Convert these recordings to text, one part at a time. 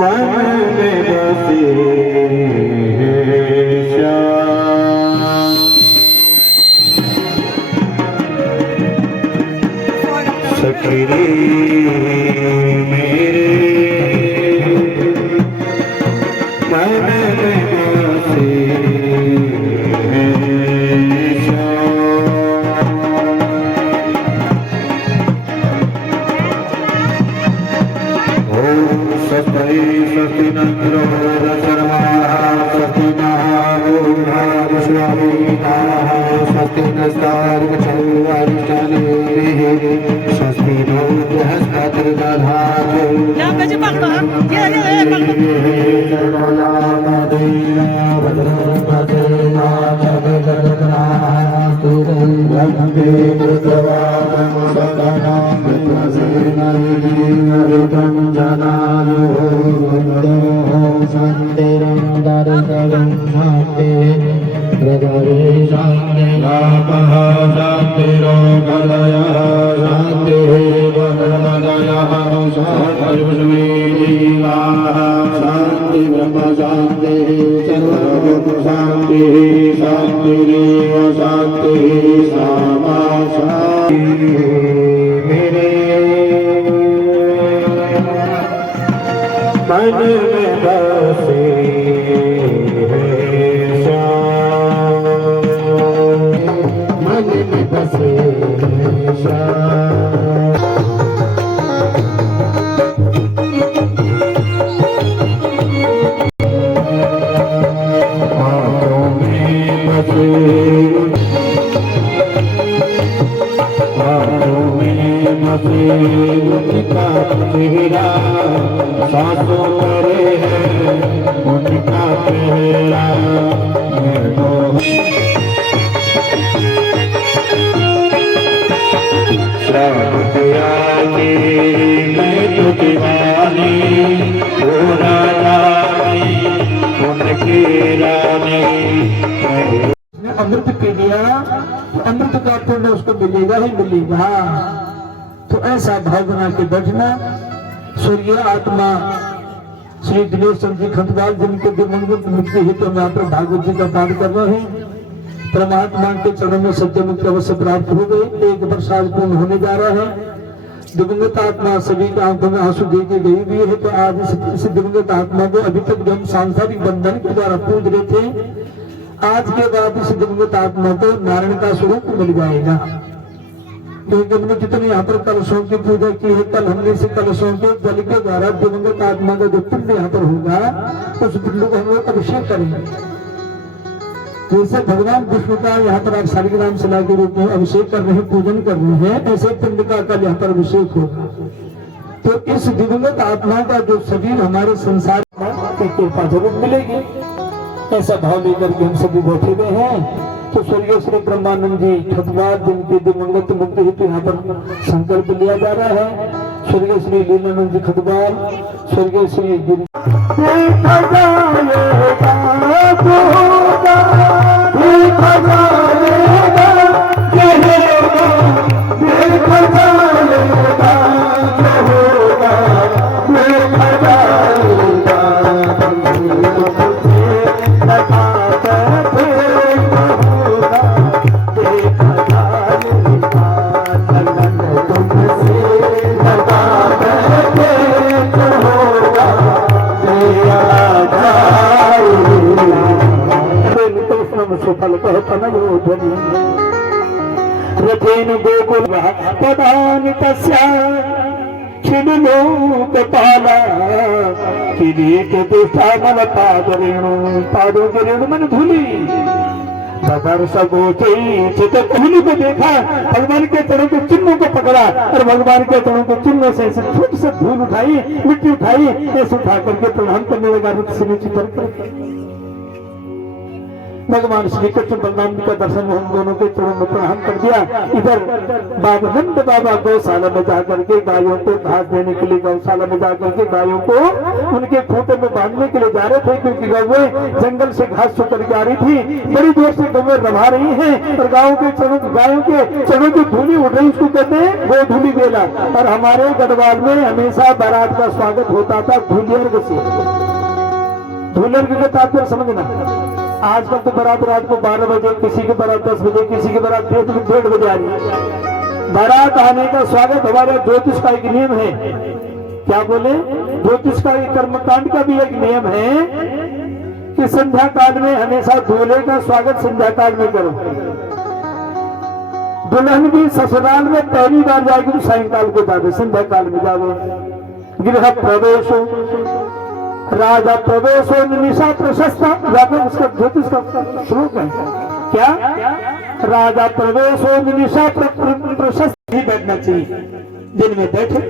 मन में बसे सखी रे मेरे मन में बसे स्वस्ति स्वस्ति नंद्रो सर्वाः स्वस्ति महाभूता विश्ववेदाः स्वस्ति नस्तार्क्ष्यवारिष्ठानेमिः स्वस्ति नो बृहस्पतिर्दधातु शांति ब्रह्म शांति शांति शांति शांति सामा शांति मेरे मन में बसे मन में बसे उनका चेहरा सांसों करे है उनका चेहरा श्रावण दयाली मैं तो दीवानी ओ रानी उनकी रानी अमृत पी लिया अमृत का पुण्य उसको मिलेगा ही मिलेगा। तो ऐसा भाव बना के बैठना। स्वर्गीय आत्मा श्री दिनेश चंद्र जी खंडवाल जिनके दिवंगत मुक्ति हित तो यहाँ पर भागवत जी का पाठ कर रहे हैं। परमात्मा के चरणों में सत्य मुक्ति अवश्य प्राप्त हो गई। 1 वर्ष आज पूर्ण होने जा रहा है। दिवंगत आत्मा सभी की आंखों में आंसू दे के गई भी है। तो आज इस दिवंगत आत्मा को अभी तक हम सांसारिक बंधन के द्वारा पूज रहे थे, आज के बाद इस दिवंगत आत्मा को नारायण का स्वरूप मिल जाएगा। क्योंकि हमने जितने यहाँ पर कलशों की पूजा की है, कल हमने इस कलशों के जल के द्वारा दिवंगत आत्मा का जो पिंड यहाँ पर होगा उस पिंड को हम लोग अभिषेक करेंगे। जैसे भगवान विष्णु का यहाँ पर आप शालिग्राम शिला के रूप में अभिषेक कर रहे हैं, पूजन कर रहे हैं, ऐसे पिंड का कल यहाँ पर अभिषेक होगा। तो इस दिवंगत आत्मा का जो शरीर हमारे संसार की कृपा जरूर मिलेगी, ऐसा भाव लेकर के हम सभी बैठे हुए हैं। तो स्वर्गीय श्री ब्रह्मानंद जी खतवार जिनकी दिवंगत मुक्ति हेतु यहाँ पर संकल्प लिया जा रहा है। स्वर्गीय श्री लीलानंद जी खतवार, स्वर्गीय श्री रथेन गोकुल पदानि तस्या खिलोकपाला किरीट दुष्टानल पादरेणु मन धूली ददर्श गोचे चित धूलि को देखा, भगवान के चरणों के चिन्हों को पकड़ा और भगवान के चरणों के चिन्हों से छोटी से धूल उठाई, मिट्टी उठाई, ऐसे उठा करके प्रणाम करने लगा। रुख से नीचे भगवान श्री कृष्ण बलराम जी का दर्शन हम दोनों के चरणों में प्रणाम कर दिया। इधर बाबा नंद बाबा गौशाला में जाकर के गायों को घास देने के लिए गौशाला में जाकर के गायों को उनके खूंटे में बांधने के लिए जा रहे थे, क्योंकि गौएं जंगल से घास चुग करके आ रही थी। बड़ी देर से गौएं रवा रही हैं और गायों के चढ़ों की धूली उड़ रही, उसको कहते हैं गोधूली बेला। और हमारे गढ़वाल में हमेशा बारात का स्वागत होता था धूलियर्ग से। धूलियर्ग का तात्पर्य समझना, आजकल तो बारात रात को 12 बजे, किसी की बारात 10 बजे, किसी की बारात 1:30 बजे आ रही है। बारात आने का स्वागत हमारे ज्योतिष का एक नियम है। क्या बोले? ज्योतिष का एक कर्मकांड का भी एक नियम है कि संध्या काल में हमेशा दूल्हे का स्वागत संध्या काल में करो। दुल्हन भी ससुराल में पहली बार जाएगी तो सायंकाल को जावे, संध्या काल में जावे। गृह प्रवेश राजा प्रवेशो निशा प्रशस्ता, उसका ज्योतिष का श्लोक है। क्या? राजा प्रवेशो निशा प्रशस्त ही बैठना चाहिए, दिन में बैठे।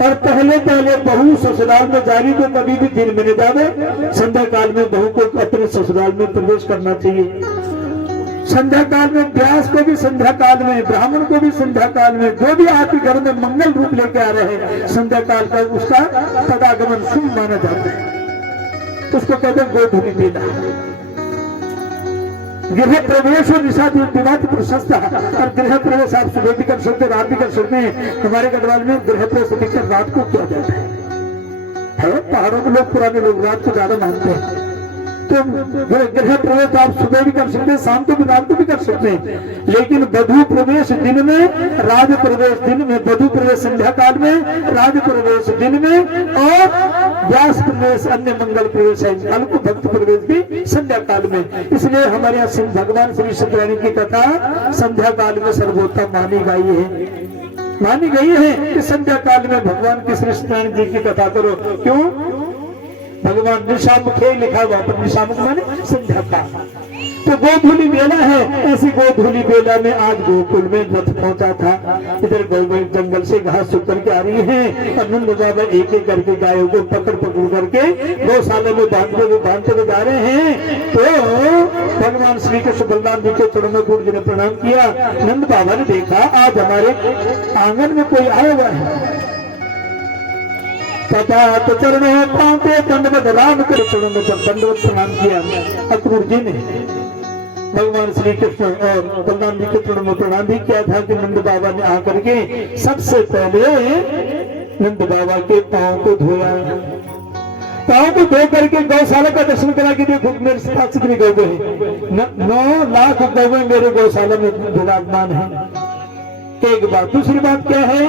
और पहले बहू ससुराल में जा रही तो कभी भी दिन में न जावे, संध्या काल में बहू को अपने ससुराल में प्रवेश करना चाहिए। संध्या काल में व्यास को भी संध्या काल में, ब्राह्मण को भी संध्या काल में, जो भी आपके घर में मंगल रूप लेके आ रहे हैं संध्या काल का उसका तदागमन शुभ माना जाता है। उसको कहते हैं गोधूली बेला। गृह प्रवेश और निशा दिवात प्रशस्त। और गृह प्रवेश आप सुबह भी कर सकते, रात भी कर सकते हैं। हमारे गढ़वाल में गृह प्रवेश अधिकतर रात को किया जाता है। पहाड़ों के लोग, पुराने लोग रात को ज्यादा मानते हैं। तो गृह प्रवेश आप सुबह भी कर सकते हैं, शाम को भी, रात को भी कर सकते हैं। लेकिन वधु प्रवेश दिन में, राज प्रवेश दिन में, वधु प्रवेश संध्या काल में, राज प्रवेश दिन में, और व्यास प्रवेश अन्य मंगल प्रवेश है, अल्प भक्त प्रवेश भी संध्या काल में। इसलिए हमारे यहाँ भगवान श्री सत्यनारायण की कथा संध्या काल में सर्वोत्तम मानी गई है कि संध्या काल में भगवान की श्री सत्यनारायण जी की कथा करो। क्यों? भगवान निशामुखे लिखा हुआ, पर निशामुख माने संध्या काल। तो गोधूली बेला है। ऐसी गोधूली बेला में आज गोकुल में रथ पहुंचा था। इधर गौ जंगल से घास चुग करके आ रही है और नंद बाबा एक एक करके गायों को पकड़ करके गौशाला में बांधते हुए जा रहे हैं। तो भगवान श्री कृष्ण बलराम जी के चरणों में गुरु जी ने प्रणाम किया। नंद बाबा ने देखा आज हमारे आंगन में कोई आया हुआ है। तो चरणों में पांवते दंडवत राम के चरणों में दंडवत प्रणाम किया अक्रूर जी ने। भगवान श्री कृष्ण और बलराम जी के चरणों में प्रणाम भी किया था कि नंद बाबा ने आकर के सबसे पहले नंद बाबा के पांव को धोया। पांव को धो करके गौशाला का दर्शन करा के देखो मेरे साथ कितनी गौवे हैं। 9 लाख गौवे मेरे गौशाला में विराजमान है। एक बात। दूसरी बात क्या है,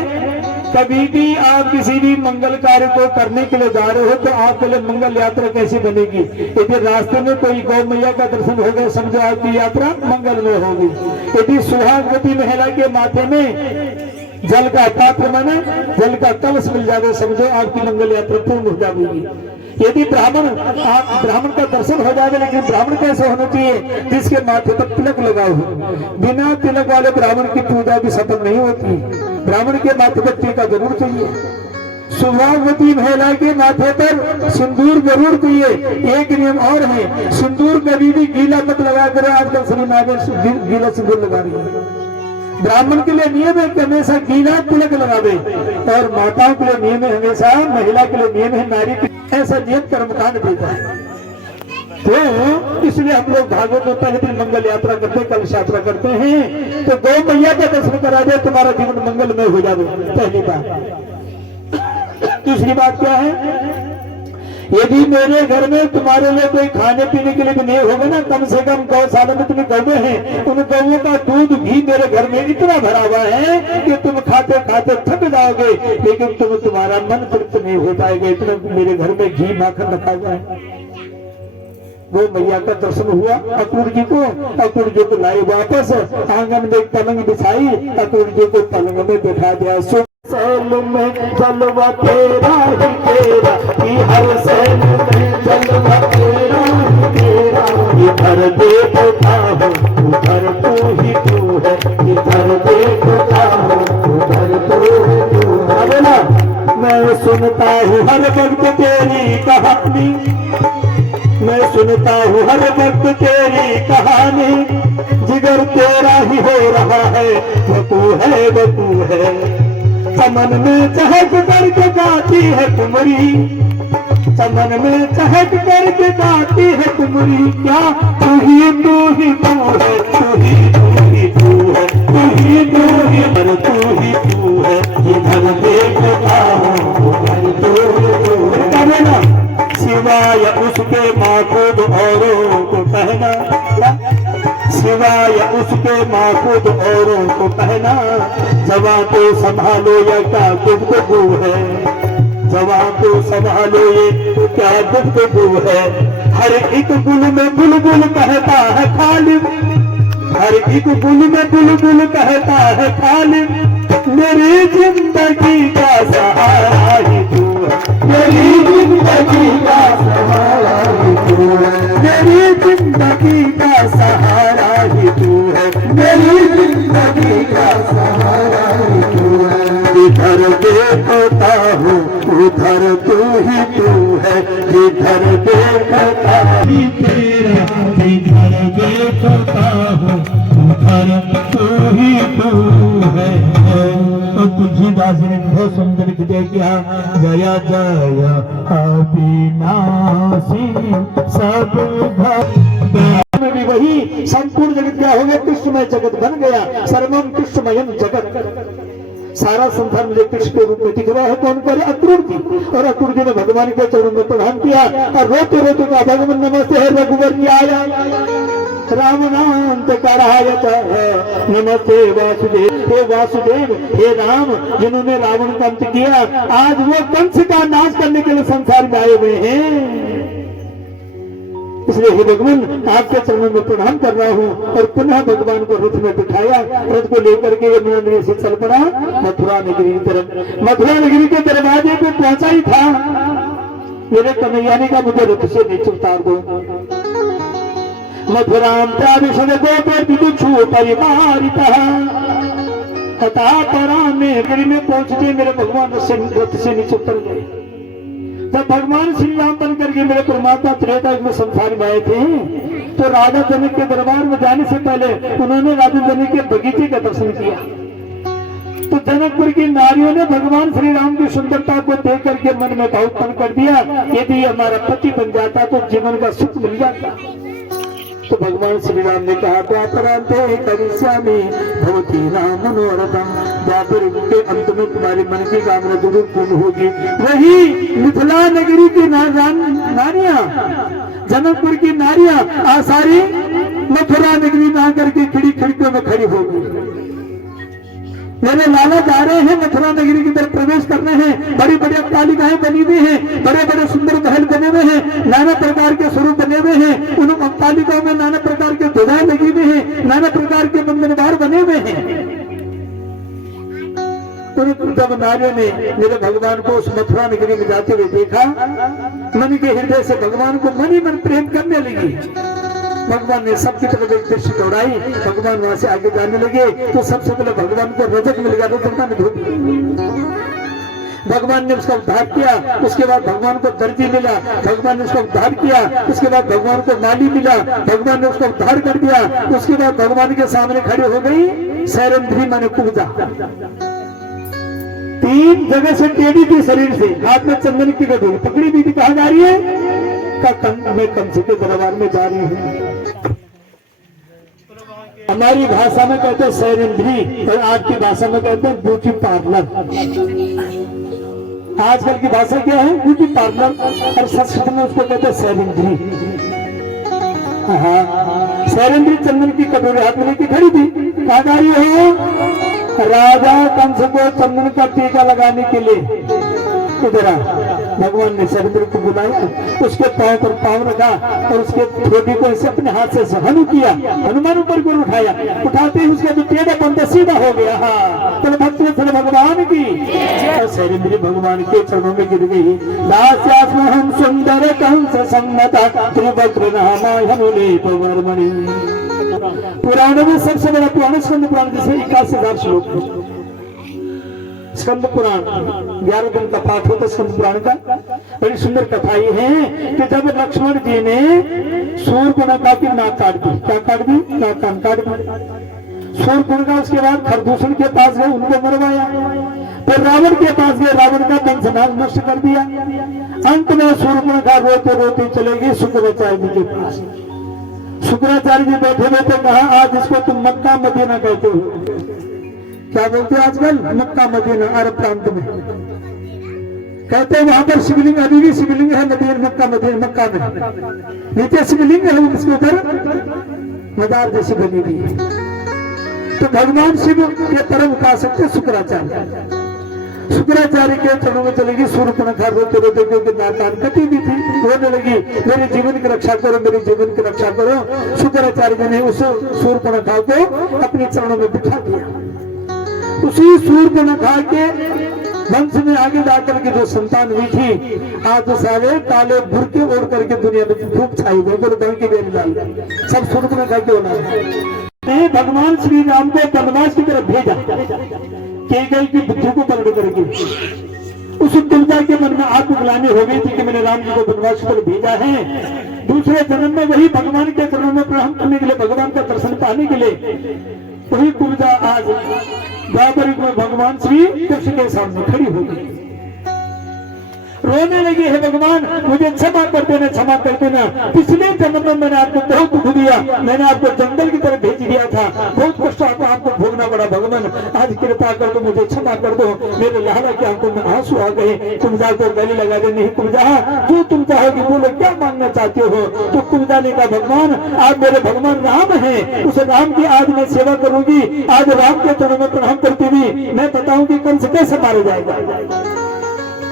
कभी भी आप किसी भी मंगल कार्य को करने के लिए जा रहे हो तो आपके लिए मंगल यात्रा कैसी बनेगी। यदि रास्ते में कोई गौ मैया का दर्शन हो गया, समझो आपकी यात्रा मंगल में होगी। यदि सुहागवती महिला के माथे में जल का पात्र माने जल का कलश मिल जाए, समझो आपकी मंगल यात्रा पूर्ण हो जाएगी। यदि ब्राह्मण का दर्शन हो जाएगा, लेकिन ब्राह्मण कैसे होना चाहिए? जिसके माथे पर तिलक लगा हो। बिना तिलक वाले ब्राह्मण की पूजा भी सफल नहीं होती। ब्राह्मण के माथे पर टीका जरूर चाहिए। सुहागवती महिला के माथे पर सिंदूर जरूर चाहिए। एक नियम और है, सिंदूर कभी भी गीला मत लगा करो। आजकल सभी नागें गीला सिंदूर लगा रही है। ब्राह्मण के लिए नियम है कि हमेशा गीला तिलक लगावे, और माताओं के लिए नियम है हमेशा, महिला के लिए नियम है नारी के, ऐसा नियम कर्मकांड देता है। तो इसलिए हम लोग भागवत में पहले दिन मंगल यात्रा करते हैं, कलश यात्रा करते हैं। तो गौ मैया का दर्शन करा दे, तुम्हारा जीवन मंगलमय हो जाए, पहली बात। दूसरी बात क्या है, यदि मेरे घर में तुम्हारे लिए कोई खाने पीने के लिए भी नहीं होगा ना, कम से कम गौशाला में तुम्हें गौवे हैं, उन गौवों का दूध घी मेरे घर में इतना भरा हुआ है कि तुम खाते खाते थक जाओगे, लेकिन तुम्हारा मन तृप्त नहीं हो पाएगा। इतना मेरे घर में घी माखन रखा हुआ है। वो मैया का दर्शन हुआ अक्रूर जी को। अक्रूर जी को लाई वापस आंगन में पलंग बिछाई, अक्रूर जी को पलंग में बैठा दिया। सैल में जलवा तेरा ही तेरा, हर सैल में जलवा तेरा ही तेरा। इधर देखता हूँ उधर तू ही तू है, इधर देखता हूँ उधर तू ही तू है। ना मैं सुनता हूँ हर वक्त तेरी कहानी, मैं सुनता हूँ हर वक्त तेरी कहानी, जिगर तेरा ही हो रहा है, वो तू है वो तू है। चमन में चहक करके गाती है तुमरी, चमन में चहक करके गाती है तुमरी, क्या तू ही तू है, तू ही तू है, तू ही तू है, पर तू ही तू है। इधर देखता हूँ उधर तू है ना, सिवाय उसके माखूद औरों को पहना, सिवाय उसके माखूद औरों को पहना। जवां तो संभालो या क्या गुफ्तगू है, जवां तो संभालो ये क्या गुफ्तगू है। हर एक गुल में बुलबुल कहता है खाली, हर एक गुल में बुलबुल कहता है खाली, मेरी जिंदगी का सहारा ही तू है, मेरी जिंदगी का सहारा ही तू है, मेरी जिंदगी का सहारा ही तू है, मेरी जिंदगी का सहारा ही तू है। इधर देखता हूँ उधर तू ही तू है, इधर देखता ही तेरा, इधर देखता हूँ उधर तू ही तू है। तो तुलसीदास जी ने बहुत सुंदर गीत किया, जया जया अविनाशी सब में भी वही संपूर्ण जगत क्या हो गया, कृष्णमय जगत बन गया, सर्वम कृष्णमयम जगत। सारा संसार मुझे कृष्ण के रूप में दिख रहा है। कौन करे? अक्रूर जी। और अक्रूर जी ने भगवान के चरणों में प्रणाम किया और रोते रोते का भगवान नमस्ते है रघुवर आया राम नाम करायत नमस्ते वासुदेव, हे वासुदेव हे राम, जिन्होंने रावण का अंत किया, आज वो कंस का नाश करने के लिए संसार में आए हुए हैं। इसलिए हे भगवान आपके चरणों में प्रणाम कर रहा हूँ। और पुनः भगवान को रथ में बिठाया, रथ को लेकर के यमुना नदी से चल पड़ा मथुरा नगरी की तरफ। मथुरा नगरी के दरवाजे पे पहुंचा ही था, मेरे कन्हैया ने कहा मुझे रथ से नीचे उतार दो। मथुराम प्राविशद गोपे विदुषु परिवारितः, नगरी में पहुंचते मेरे भगवान रथ से नीचे उतर गए। जब भगवान श्री राम बन करके मेरे परमात्मा त्रेता में संसार में आए थे, तो राजा जनक के दरबार में जाने से पहले उन्होंने राजा जनक के बगीचे का दर्शन किया। तो जनकपुर की नारियों ने भगवान श्री राम की सुंदरता को देख करके मन में भाव उत्पन्न कर दिया, यदि हमारा पति बन जाता तो जीवन का सुख मिल जाता। तो भगवान श्री राम ने कहा, द्वापरांते करिष्यामि भवती नाम मनोरथम, द्वापर के अंत में तुम्हारे मन की कामना जरूर पूर्ण होगी। वही मिथिला नगरी की नारियां, जनकपुर की नारियां आज सारी मथुरा नगरी में आकर के खिड़कियों में खड़ी होगी। मेरे लाला जा रहे हैं मथुरा नगरी की तरफ प्रवेश करने हैं, बड़ी बड़ी अट्टालिकाएं बनी हुई हैं, बड़े बड़े सुंदर महल बने हुए हैं, नाना प्रकार के स्वरूप बने हुए हैं, उन अट्टालिकाओं में नाना प्रकार के ध्वजाएं लगी हुई हैं, नाना प्रकार के बंधन द्वार बने हुए हैं। जब नारियों ने मेरे भगवान को उस मथुरा नगरी में जाते हुए देखा, मन के हृदय से भगवान को मन ही मन प्रेम करने लगी। भगवान ने सबकी तरफ एक दृष्टि दौड़ाई, भगवान वहां से आगे जाने लगे तो सबसे पहले भगवान को रजक मिल गया, रजक में धोती। भगवान ने उसका उद्धार किया, उसके बाद भगवान को दर्जी मिला, भगवान ने उसका उद्धार किया, उसके बाद भगवान को माली मिला, भगवान ने उसका उद्धार कर दिया। उसके बाद भगवान के सामने खड़ी हो गई सैरंध्री माने पूजा। 3 जगह से टेढ़ी थी शरीर से, हाथ में चंदन की गठरी पकड़ी हुई थी। कहा जा रही है? मैं कंस के दरबार में जा रही हूँ। हमारी भाषा में कहते हैं सैरंध्री और आपकी भाषा में कहते हैं ब्यूटी पार्लर। आजकल की भाषा क्या है? ब्यूटी पार्लर, और संस्कृत में उसको कहते हैं सैरंध्री। हाँ, सैरंध्री चंदन की कटोरी हाथ में लेके खड़ी थी। कहा जा रही हो? राजा कंस को चंदन का टीका लगाने के लिए इधर भगवान ने सैरंध्री को बुलाया, उसके पांव पर पांव रखा और उसके ठोडी को ऐसे अपने हाथ से हनु किया, हनुमान ऊपर को उठाया, उठाते ही उसका जो टेढ़ा पंथा सीधा हो गया। हाँ, तो भक्त भगवान की सैरंध्री भगवान के चरणों में गिर गई। दास्यास्महं सुंदर कंस संगता त्रिवक्र नामायनुलेप वर्मणि। पुराण में सबसे बड़ा पुराण स्कंद पुराण, जिसमें 81,000 श्लोक है। स्कंद पुराण 11 दिन का पाठ होता है स्कंद पुराण का। बड़ी सुंदर कथा ये है कि जब लक्ष्मण जी ने शूर्पणखा की नाक काट दी, क्या काट दी? नाक कान काट दी। शूर्पणखा उसके बाद खरदूषण के पास गए, उनको मरवाया। फिर रावण के पास गए, रावण का वंशनाश नष्ट कर दिया। अंत में शूर्पणखा रोते रोते चलेगी शुक्राचार्य जी के पास। शुक्राचार्य जी बैठे बैठे कहा, आज इसको तुम मक्का मदीना कहते हो। क्या बोलते हैं आजकल? मक्का मदीना, अरब प्रांत में कहते हैं। वहां पर शिवलिंग, अभी भी शिवलिंग है मदीना, मक्का मदीना, मक्का में नीचे शिवलिंग है, उसके ऊपर मदार जैसी बनी हुई है। तो भगवान शिव के परम उपासक थे शुक्राचार्य। शुक्राचार्य के चरणों में चलेगी शूर्पणखा रोते रोते, क्योंकि नाकान कटी भी थी, रोने लगी, मेरे जीवन की रक्षा करो, मेरे जीवन की रक्षा करो। शुक्राचार्य जी ने उस शूर्पणखा को अपने चरणों में बिठा दिया। उसी शूर्पणखा के वंश में आगे जाकर के जो संतान हुई थी, आज तो सारे काले बुरके ओढ़ करके दुनिया में धूप छाई गई, की बेल डाल सब शूर्पणखा के होना। भगवान श्री राम को वनवास की तरफ भेजा, केकई की बुद्धि को पलट करके। उस तुलजा के मन में आत्मग्लानि हो गई थी कि मैंने राम जी को वनवास की तरफ भेजा है। दूसरे जन्म में वही भगवान के चरणों में प्रणाम करने के लिए, भगवान का दर्शन पाने के लिए वही तुलजा आज द्वापर में भगवान श्री कृष्ण के सामने खड़ी हो गई, रोने लगी, है भगवान मुझे क्षमा कर देना, क्षमा कर देना। पिछले जन्म में मैंने आपको बहुत दुख दिया, मैंने आपको जंगल की तरफ भेज दिया था, बहुत कष्ट आपको भोगना पड़ा। भगवान आज कृपा कर दो, मुझे क्षमा कर दो। मेरे लाला की आंखों में आंसू आ गए। कुब्जा को गले लगा दे, नहीं कुब्जा, जो तुम चाहोगी बोलो, क्या मांगना चाहते हो? तो कुब्जा ने कहा, भगवान आप मेरे भगवान राम है, उस राम की आज मैं सेवा करूंगी। आज राम के चरणों में प्रणाम करती हुई मैं बताऊंगी कंस कैसे मारा जाएगा।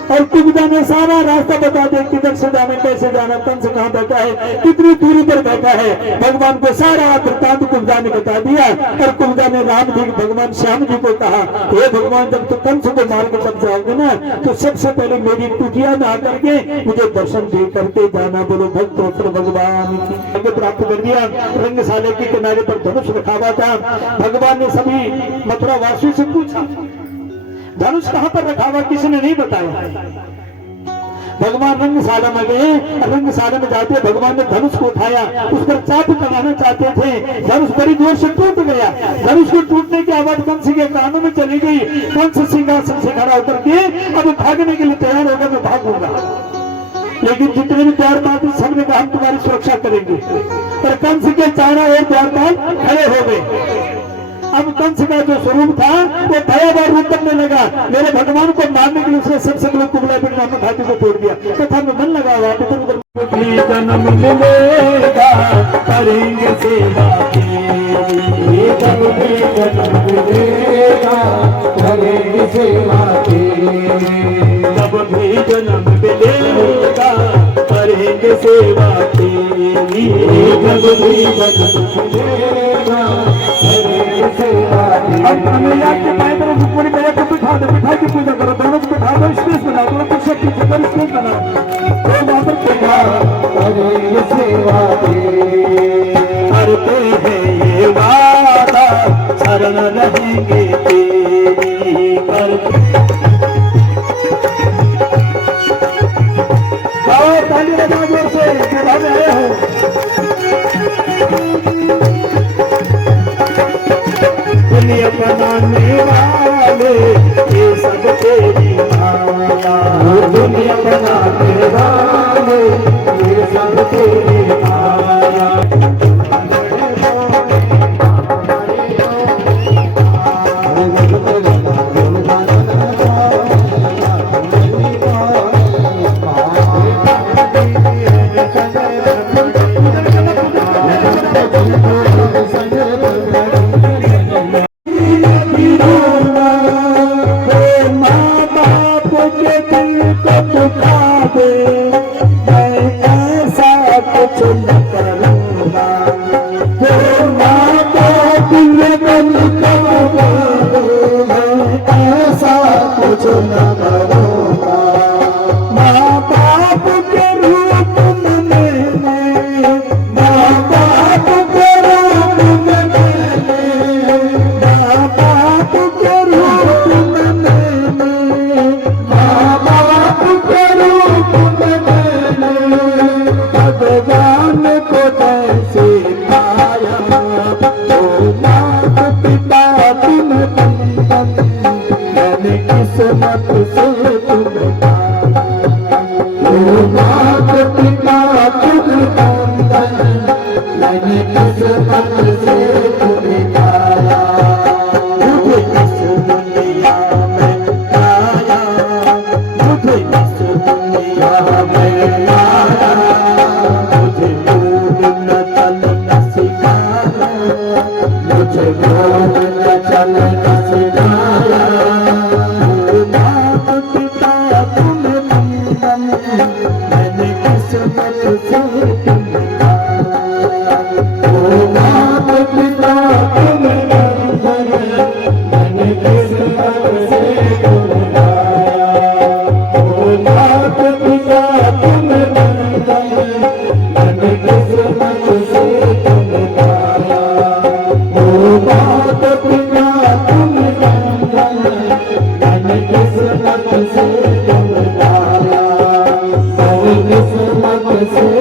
और कुब्जा ने सारा रास्ता बता दिया, किधर से जाना, कैसे जाना, कंस कहाँ बैठा है, कितनी दूरी पर बैठा है। भगवान को सारा वृत्तांत कुब्जा ने बता दिया। और कुब्जा ने राम जी, भगवान श्याम जी को कहा, हे भगवान जब तो कंस को मार के जब जाओगे ना, तो सबसे पहले मेरी कुटिया में आकर के मुझे दर्शन दे करके जाना। बोलो भक्त भगवान की। प्राप्त कर दिया। रंगशाले के किनारे पर धनुष रखा हुआ था। भगवान ने सभी मथुरा वासियों से पूछा, धनुष कहाँ पर रखा हुआ? किसी ने नहीं बताया। भगवान रंगशाला में गए, रंगशाला में जाते भगवान ने धनुष को उठाया, उस पर चाप लगाना चाहते थे, धनुष बड़ी जोर से टूट गया। धनुष को टूटने की आवाज कंस के कानों में चली गई। कंस सिंहासन से खड़ा होकर के अब भागने के लिए तैयार होकर मैं भागूंगा, लेकिन जितने भी द्वारपाल थे सबने कहा हम तुम्हारी सुरक्षा करेंगे। पर कंस के चारों ओर द्वारपाल खड़े हो गए। अब कंस का जो स्वरूप था वो भयावह रूप करने लगा। मेरे भगवान को मारने के लिए उसने सबसे लोग कुबला पेट नामक हाथी को तोड़ दिया। कथा में मन लगा हुआ जन्म मिलेगा करेंगे सेवा तेरी, जन्म मिलेगा करेंगे सेवा तेरी, जब भी जन्म मिलेगा करेंगे सेवा तेरी, जब भी जन्म मिलेगा। अब कन्हैया के पैर पर पूरी मेरे को बिठा दो, बिठा की पूजा करो, दोनों को बिठा दो, स्पेस बनाओ, दोनों को शक्ति जबर स्पेस बनाओ, तो वहां पर सेवा करेंगे सेवा तेरी, करते हैं ये वादा शरण रहेंगे तेरी, करते गाओ ताली बजा जोर से, सेवा में आए हो। दुनिया बनाने वाले ये सब तेरी माया, दुनिया बनाने वाले ये सब तेरी माया। मात पिता तुम बंधन मैंने किस्मत से तुम्हें पाया मुझे इस दुनिया में पाया मुझे इस दुनिया में पाया मुझे भूल न चलना सिखाया मुझे भूल न चलना सिखाया माता पिता तुम बंधन मैंने किस्मत से तुम्हें पाया ओ माता पिता तुम बंधन मैंने किस्मत से तुम्हें पाया ओ माता पिता तुम बंधन मैंने किस्मत से तुम्हें पाया ओ माता पिता तुम बंधन मैंने किस्मत से तुम्हें पाया ओ किस्मत से